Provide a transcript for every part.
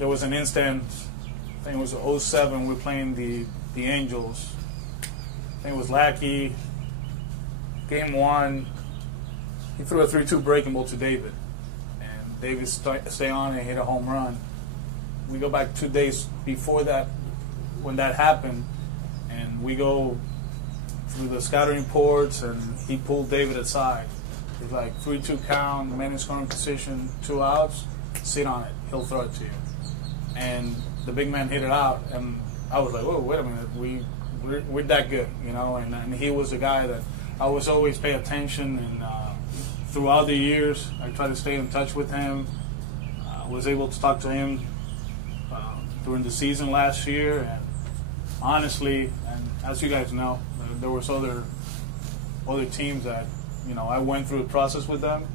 there was an instant, I think it was '07, we're playing the Angels. I think it was Lackey. Game 1, he threw a 3-2 breaking ball to David. And David stayed on and hit a home run. We go back 2 days before that, when that happened, and we go through the scouting reports, and he pulled David aside. He's like, 3-2 count, man in scoring position, 2 outs, sit on it, he'll throw it to you. And the big man hit it out, and I was like, whoa, wait a minute, we're that good, you know. And he was a guy that I was always pay attention, and throughout the years, I tried to stay in touch with him. Was able to talk to him during the season last year, and honestly, and as you guys know, there was other teams that, you know, I went through the process with them.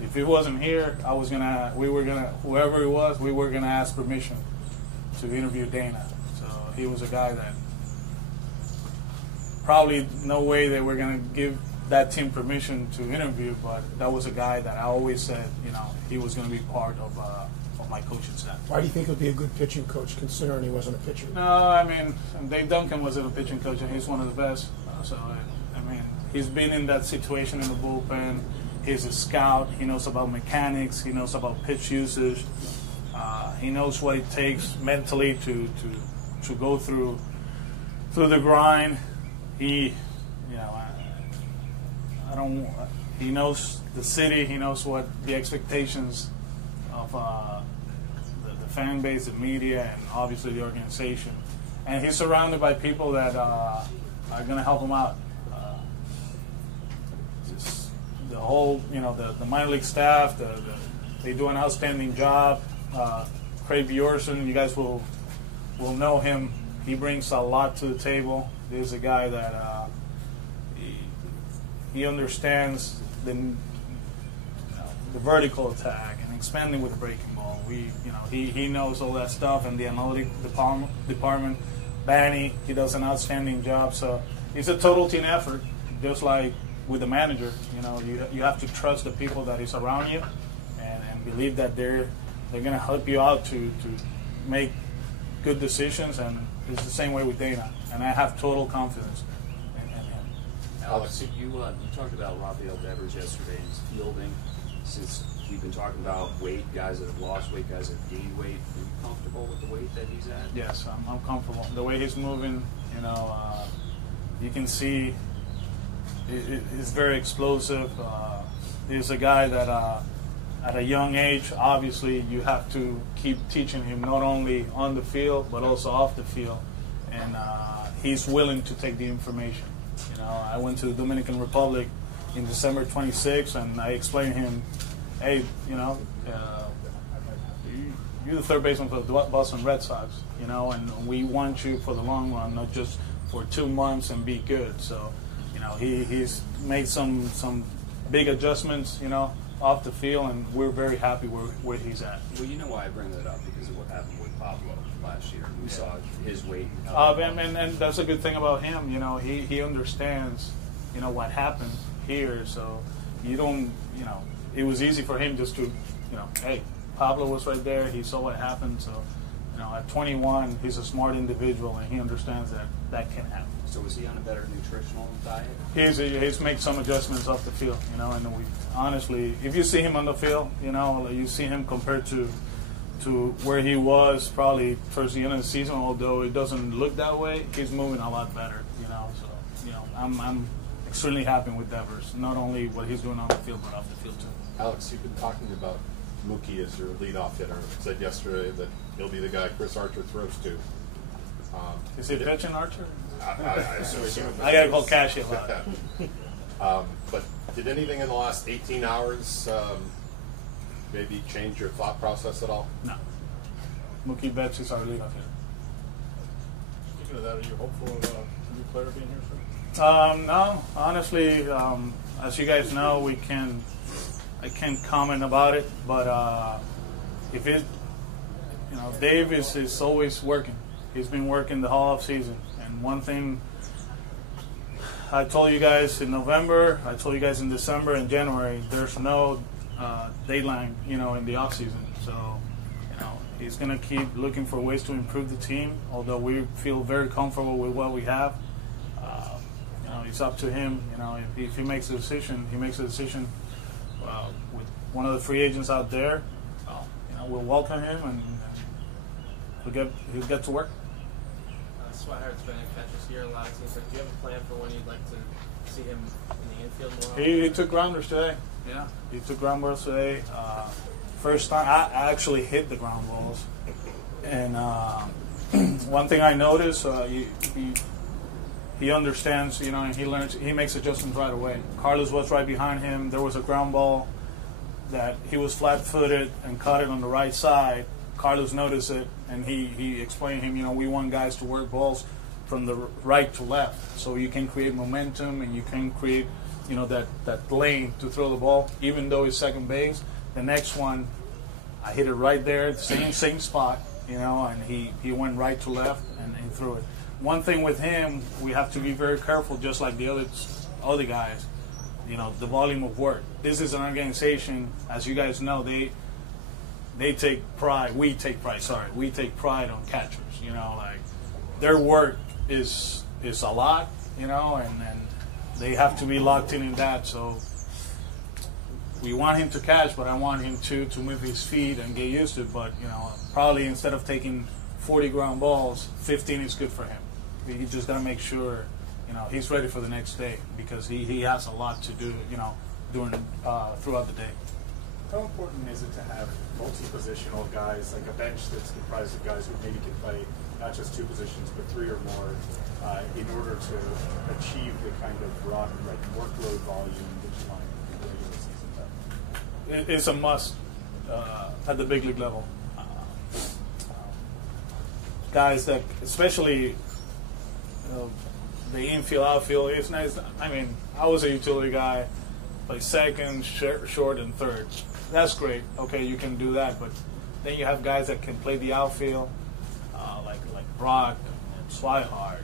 If it wasn't here, whoever it was, we were gonna ask permission to interview Dana. So he was a guy that probably no way they were gonna give that team permission to interview, but that was a guy that I always said, you know, he was gonna be part of my coaching staff. Why do you think it would be a good pitching coach, considering he wasn't a pitcher? No, I mean, Dave Duncan wasn't a pitching coach, and he's one of the best. So I mean, he's been in that situation in the bullpen. He's a scout. He knows about mechanics. He knows about pitch usage. He knows what it takes mentally to go through the grind. He knows the city. He knows what the expectations of the fan base, the media, and obviously the organization. And he's surrounded by people that are going to help him out. The whole, you know, the minor league staff, they do an outstanding job. Craig Bjorson, you guys will know him. He brings a lot to the table. He's a guy that he understands the vertical attack and expanding with the breaking ball. He knows all that stuff, and the analytic department, Banny, he does an outstanding job. So it's a total team effort, just like with the manager. You know, you have to trust the people that is around you, and believe that they're going to help you out to make good decisions. And it's the same way with Dana, and I have total confidence in him. Alex, you talked about Rafael Devers yesterday and his fielding. Since we've been talking about weight, guys that have lost weight, guys that have gained weight, are you comfortable with the weight that he's at? Yes, I'm comfortable. The way he's moving, you know, you can see he's very explosive. He's a guy that at a young age, obviously, you have to keep teaching him not only on the field, but also off the field. And he's willing to take the information. You know, I went to the Dominican Republic in December 26th, and I explained to him, hey, you know, you're the third baseman for the Boston Red Sox, you know, and we want you for the long run, not just for 2 months and be good. So, you know, he's made some big adjustments, you know, off the field, and we're very happy where he's at. Well, you know why I bring that up, because of what happened with Pablo last year. We saw his weight. And that's a good thing about him. You know, he understands, you know, what happened here. So you don't, you know, it was easy for him just to, you know, hey, Pablo was right there. He saw what happened. So, you know, at 21, he's a smart individual, and he understands that can happen. So is he on a better nutritional diet? He's made some adjustments off the field, you know, and we honestly, if you see him on the field, you know, you see him compared to where he was probably towards the end of the season, although it doesn't look that way, he's moving a lot better, you know. So, you know, I'm extremely happy with Devers, not only what he's doing on the field, but off the field too. Alex, you've been talking about Mookie as your leadoff hitter. You said yesterday that he'll be the guy Chris Archer throws to. Is he pitching, Archer? I assume so. I got to call Cashy a lot. But did anything in the last 18 hours maybe change your thought process at all? No. Mookie Betts is our leadoff hitter. Speaking of that, are you hopeful of a new player being here soon? No, honestly, as you guys know, I can't comment about it, but if it, you know, Dave is always working. He's been working the whole off season, and one thing I told you guys in November, I told you guys in December and January, there's no deadline, you know, in the off season. So He's going to keep looking for ways to improve the team, although we feel very comfortable with what we have. It's up to him. If he makes a decision, he makes a decision with one of the free agents out there. We'll welcome him, and he'll get to work. Sweatheart's been a catch this year in a lot of teams. Do you have a plan for when you'd like to see him in the infield more? He took grounders today. Yeah, he took ground balls today. First time I actually hit the ground balls, and one thing I noticed, he understands, and he learns. He makes adjustments right away. Carlos was right behind him. There was a ground ball that he was flat-footed and caught it on the right side. Carlos noticed it, and he explained to him, we want guys to work balls from the right to left, so you can create momentum and you can create, that lane to throw the ball. Even though it's second base, the next one, I hit it right there, same spot, and he went right to left and threw it. One thing with him, we have to be very careful, just like the other guys. The volume of work. This is an organization, as you guys know, they take pride. We take pride on catchers. Their work is a lot. And they have to be locked in that. So we want him to catch, but I want him to move his feet and get used to it. But probably instead of taking 40 ground balls, 15 is good for him. You just got to make sure he's ready for the next day, because he has a lot to do throughout the day. How important is it to have multi-positional guys, like a bench that's comprised of guys who maybe can play not just two positions but three or more, in order to achieve the kind of raw workload volume that you want in the regular season? It's a must at the big league level. Guys that, especially the infield, outfield, it's nice. I mean, I was a utility guy, play second, short, and third. That's great. Okay, you can do that, but then you have guys that can play the outfield, like Brock and Swihart.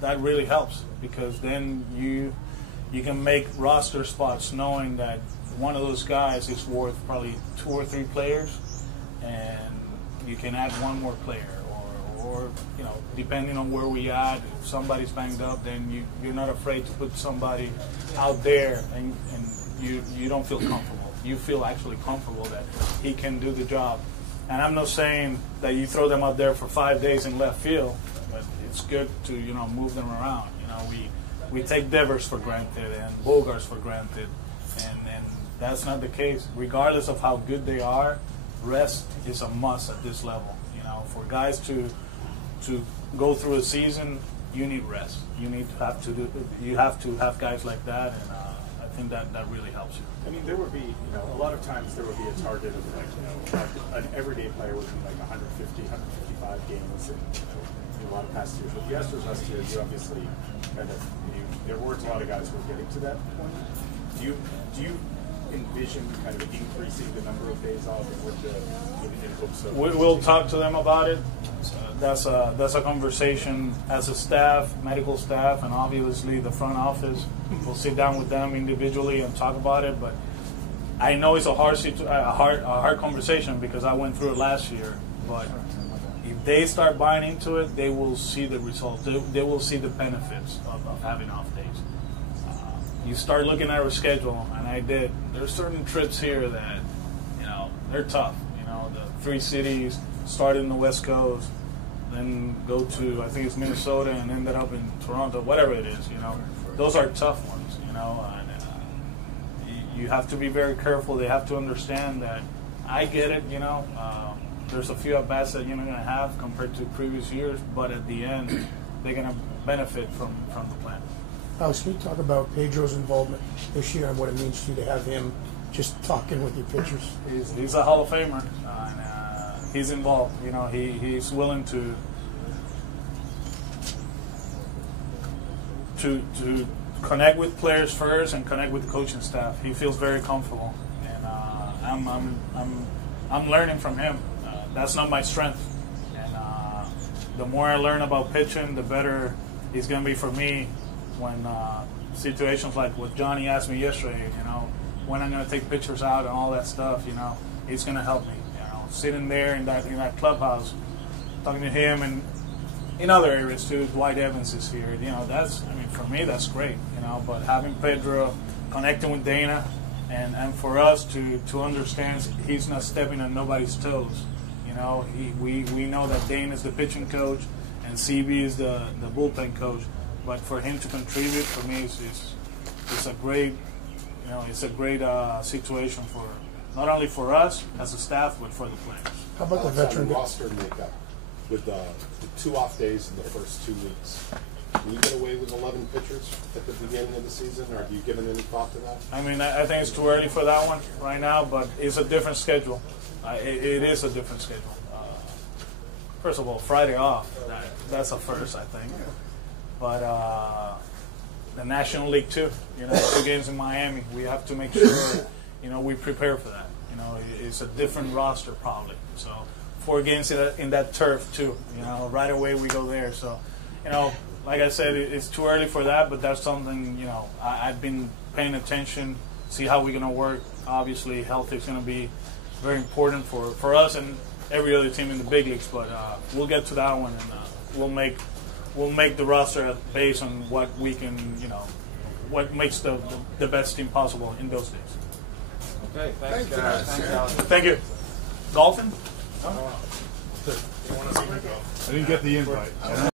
That really helps, because then you can make roster spots knowing that one of those guys is worth probably 2 or 3 players, and you can add one more player. Or depending on where we at, if somebody's banged up, then you're not afraid to put somebody out there, and you don't feel comfortable. You feel actually comfortable that he can do the job. And I'm not saying that you throw them out there for 5 days in left field, but it's good to move them around. We take Devers for granted and Bogarts for granted, and that's not the case. Regardless of how good they are, rest is a must at this level. For guys to go through a season, you need rest. You have to have guys like that, and I think that really helps you. I mean, there would be, a lot of times there would be a target of an everyday player would be 150, 155 games in a lot of past years. With the Astros last year, you obviously there weren't a lot of guys who were getting to that point. Do you envision kind of increasing the number of days off in hopes of? We'll talk to them about it. That's a conversation as a staff, medical staff, and obviously the front office. We'll sit down with them individually and talk about it. But I know it's a hard conversation, because I went through it last year. But if they start buying into it, they will see the results. They will see the benefits of having off days. You start looking at our schedule, and I did. There's certain trips here that, they're tough. The 3 cities, started in the West Coast, then go to, I think it's Minnesota, and ended up in Toronto, whatever it is, Those are tough ones, and you have to be very careful. They have to understand that I get it, there's a few at-bats that you're not going to have compared to previous years, but at the end, they're going to benefit from the plan. Alex, can you talk about Pedro's involvement this year and what it means to you to have him just talking with your pitchers? He's a Hall of Famer, and he's involved. He's willing to connect with players first and connect with the coaching staff. He feels very comfortable, and I'm learning from him. That's not my strength, and the more I learn about pitching, the better it's going to be for me. When situations like what Johnny asked me yesterday, when I'm going to take pictures out and all that stuff, it's going to help me. Sitting there in that clubhouse, talking to him, and in other areas too. Dwight Evans is here. For me, that's great. But having Pedro, connecting with Dana, and for us to understand he's not stepping on nobody's toes. We know that Dana is the pitching coach and CB is the bullpen coach. But for him to contribute, for me, it's a great, situation for not only for us as a staff, but for the players. How about the veteran roster makeup with the 2 off days in the first 2 weeks? Can you get away with 11 pitchers at the beginning of the season, or have you given any thought to that? I think it's too early for that one right now, but it's a different schedule. It is a different schedule. First of all, Friday off, that's a first, I think. But the National League too, 2 games in Miami, we have to make sure, we prepare for that. It's a different roster probably. So 4 games in that turf too, right away we go there. So, like I said, it's too early for that, but that's something, I've been paying attention, see how we're going to work. Obviously, health is going to be very important for us and every other team in the big leagues, but we'll get to that one, and we'll make the roster based on what we can, what makes the best team possible in those days. Okay, thanks guys. Thanks, Alex. Thank you. Golfing? I didn't get the invite.